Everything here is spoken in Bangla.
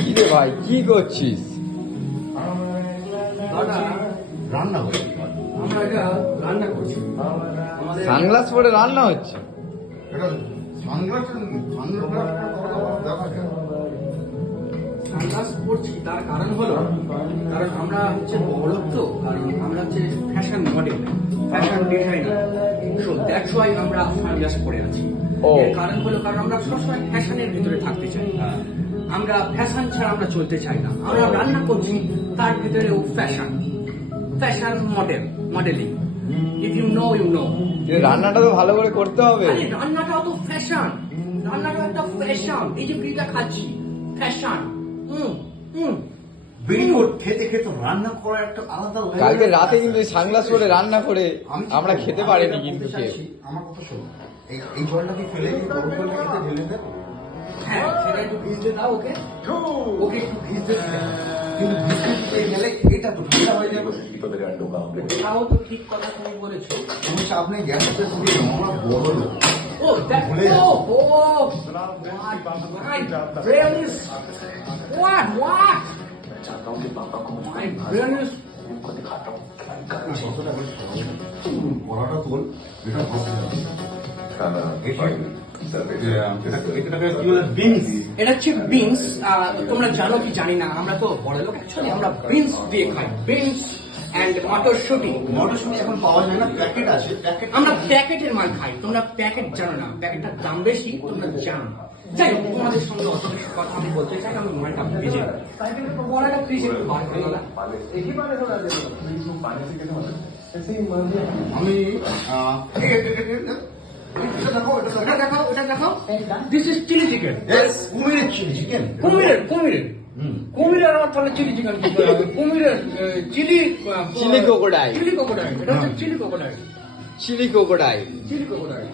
কি রে ভাই, কি করছিস? রান্না করছি। আমরা এটা রান্না করছি। আমাদের সানগ্লাস পরে রান্না হচ্ছে? এটা সানগ্লাস দেখা যায়। সানগ্লাস পরছি তার কারণ হলো, কারণ আমরা হচ্ছে বড় তো, কারণ আমরা হচ্ছে fashion model, fashion designer, so that's why আমরা সানগ্লাস পরে আছি। ও। এর কারণ হলো কারণ আমরা সবসময় ফ্যাশনের ভিতরে থাকতে চাই, আমরা ফ্যাশন ছাড়া আমরা চলতে চাই না। আমরা রান্না করছি, তার ভিতরেও fashion, fashion modelling. If you know you know. রান্নাটা তো ভালো করে করতে হবে। আরে রান্নাটাও তো ফ্যাশন, রান্নাটাও একটা ফ্যাশন। এই যে বিড়িটা খাচ্ছি, ফ্যাশন। বিড়ি খেতে খেতে রান্না করা একটা আলাদা level কালকে এর রাতে ব্যাপার। কিন্তু সানগ্লাস পরে রান্না করে আমি কি আমরা বলবো? খেতে আমি পারিনি যেটা কিন্তু বলতে কেউ। চাইছি, আমার কথা শোনো। এই জলটা কি ফেলে দিয়ে গরম জলটা খেতে ঢেলে দেবো? হ্যাঁ, সেটা একটু ভিজতে দাও ওকে, ওকে একটু ভিজতে দাও। কিন্তু বিস্কুট দিয়ে গেলে এটা তো ঠান্ডা হয়ে যাবে। তাও তো ঠিক কথা তুমি বলেছো। সমস্যা আপনি গ্যাসটা দিয়ে আমরা বড় লোক। ও দেখো, oh my brain is what my brain is বড়াটা তোল, এটা ভাজতে হবে। এটাকে কি বলে? বিনস। এটা হচ্ছে বিনস। তোমরা জানো কি জানি না, আমরা তো বড় লোক, অ্যাকচুয়ালি আমরা বিনস দিয়ে খাই, বিনস এন্ড মটরশুঁটি। মটরশুঁটি এখন পাওয়া যায় না, প্যাকেট আছে। প্যাকেট আমরা প্যাকেটের মাল খাই, তোমরা প্যাকেট জানো না, প্যাকেটটার দাম বেশি, তোমরা জানো না। যাই হোক, তোমাদের সঙ্গে অত বেশি কথা আমি বলতে চাই না, আমি মালটা ভিজে বড়াটা ফ্রিজে একটু বার করে দিলাম। আমি এটা দেখো, ওটা দেখাও, ওটা দেখাও। This is chilli chicken. কুমিরের চিলি চিকেন। কুমিরের আমার তাহলে চিলি চিকেন কি করে হবে? কুমিরের chilli chilli crocodile। Chilli crocodile. এটা হচ্ছে chilli crocodile. Chilli crocodile. Chilli crocodile.